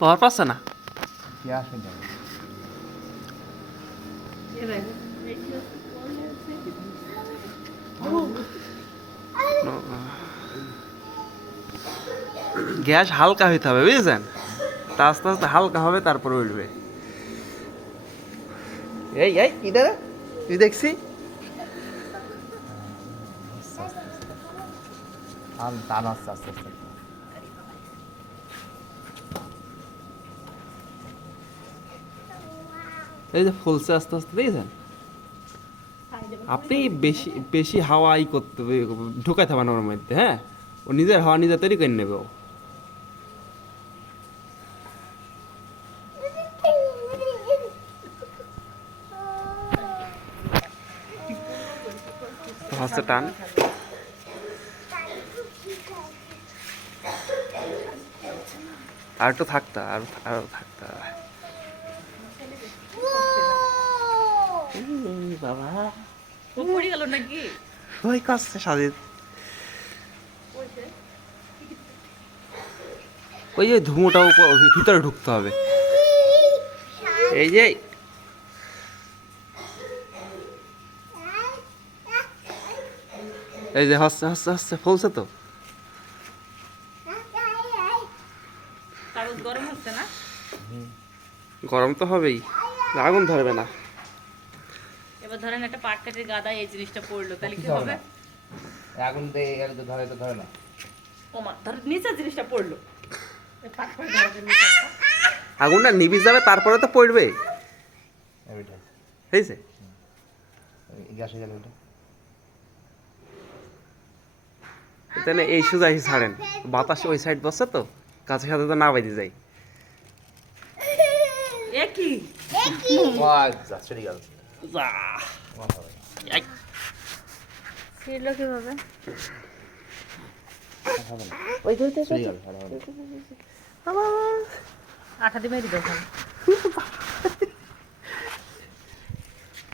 পাওয়ার পাচ্ছে না। গ্যাস হয়ে যাবে। গ্যাস হালকা হইতে হবে বুঝেছেন, তা আস্তে আস্তে হালকা হবে তারপরে উঠবে। এই এই কি দাদা তুই দেখছি টান আস্তে আস্তে আস্তে। এই যে ফুলছে আস্তে আস্তে দেখেছেন। আপনি বেশি বেশি হাওয়া ই করতে ঢুকাইতে হবে না ওর মধ্যে, হ্যাঁ ও নিজের হাওয়া নিজে তৈরি করে নেবে ও। হচ্ছে টান, আর একটু থাকতা আর আরো থাকতা। বাবা ও পড়ে গেল নাকি? ওই কাছে সাজিদ ওই যে ধুমোটা ভিতরে ঢুকতে হবে। এই যে এই যে হচ্ছে হচ্ছে হচ্ছে ফুলছে তো। কাগজ গরম হচ্ছে না? গরম তো হবেই, আগুন ধরবে না। এবার ধরেন একটা পাটকাঠের গাদায় এই জিনিসটা পড়লো, তাহলে কি কিছু হবে হবে? না। আগুন দিয়ে এর তো ধরে না। ওমা, ধর নিচে জিনিসটা পড়লো। এই পাটকাঠের গাদার নিচে। আগুনটা নিভে যাবে তারপরে তো পড়বে, এইটা হয়েছে। গ্যাস হয়ে যাবে। তাহলে এই সোজাই ছাড়েন, বাতাস ওই সাইড বসে তো কাছে সাথে তো না বাইতে যায়। এ কি? আচ্ছা চলে গেল। ছিল কিভাবে? হবে না। ওই তো চলে গেল। আঠা দিয়ে মেরে দাও।